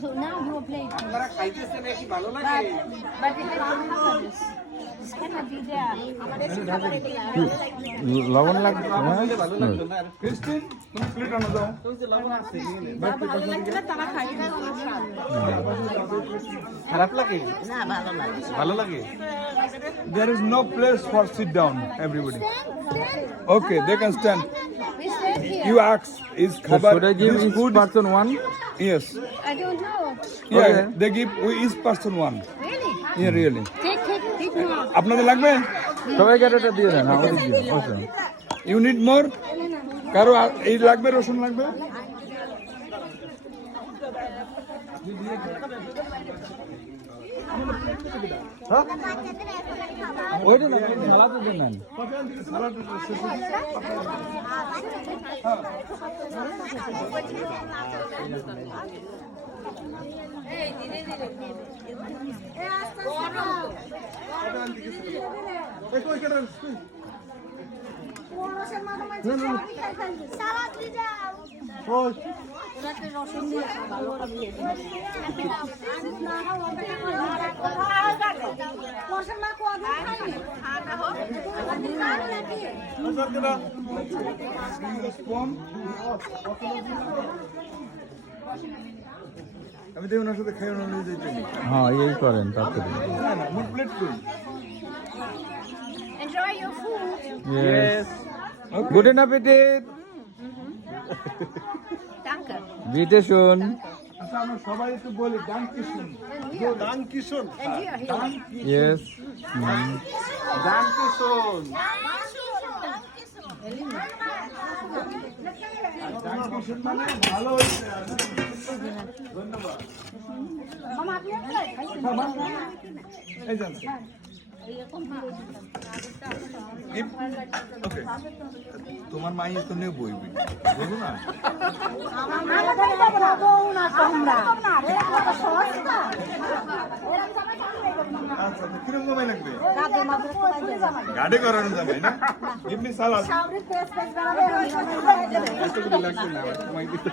So now you are playing. আপনারা খাইতেছেন কি ভালো লাগে? But it has this cannot be there. লবণ লাগবে ভালো লাগতো না। ক্রিস্টিন তুমি প্লেট আনো দাও তুমি যে লবণ আছে নিয়ে ভালো লাগছে না তারা খাই না। খারাপ লাগে? ভালো লাগে? there is no place for sit down everybody okay they can stand We stand here. you ask is khabar should I give this each food person one? yes I don't know. yeah Okay. they give each person one Really? yeah really Take more. আপনাদের লাগবে সবাইকে এটা দিয়ে দেন আমাদের দিন ওকে you need more কারো এই লাগবে রসুন লাগবে ওইটা না সালাদ দিয়ে নেন আমি তো ওনার সাথে খাই ওনার নিয়ে যেতে হ্যাঁ এই করেন তাড়াতাড়ি না না মোট প্লেট কই Enjoy your food. Yes. Good appetite. Danke. Bitte schön. আচ্ছা আমরা সবাই একটু বলি ডানকিশন ডানকিশন And here, here. Yes. ডানকিশন। ডানকিশন মানে ভালো হইছে Mama, আপনি এই জান ওকে তোমার মাই তো নেই বইবি বুঝো না আচ্ছা কিরকম কমাই লাগবে গাড়ি করানো যাবে না এমনি সালাদ এত কিছু লাগবে না কমাই দিতে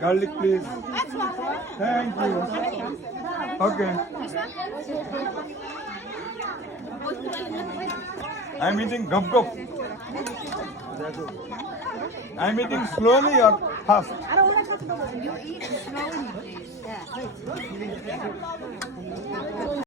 garlic please thank you okay I'm eating gup gup I'm eating slowly or fast You eat slowly, please.